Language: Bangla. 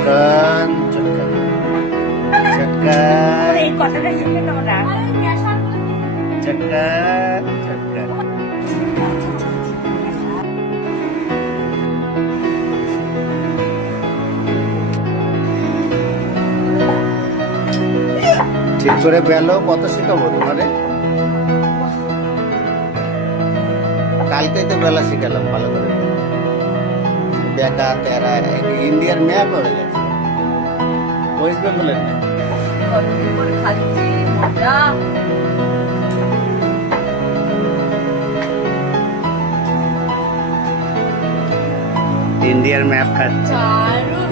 চটকান চটকান চটকান এই কথাটা শুনলে তোমার রাগ চটকান চটকান। ঠিক করে বেলো, কত শিখাবো তোমারে? কালকেই তো বেলা শিখালাম ভালো করে। দেখা তেরা ইন্ডিয়ার ম্যাপ হয়ে গেছে, ওয়েস্ট বেঙ্গলের ম্যাপ। খাচ্ছি মজা। ইন্ডিয়ার ম্যাপ খাচ্ছে। দারুণ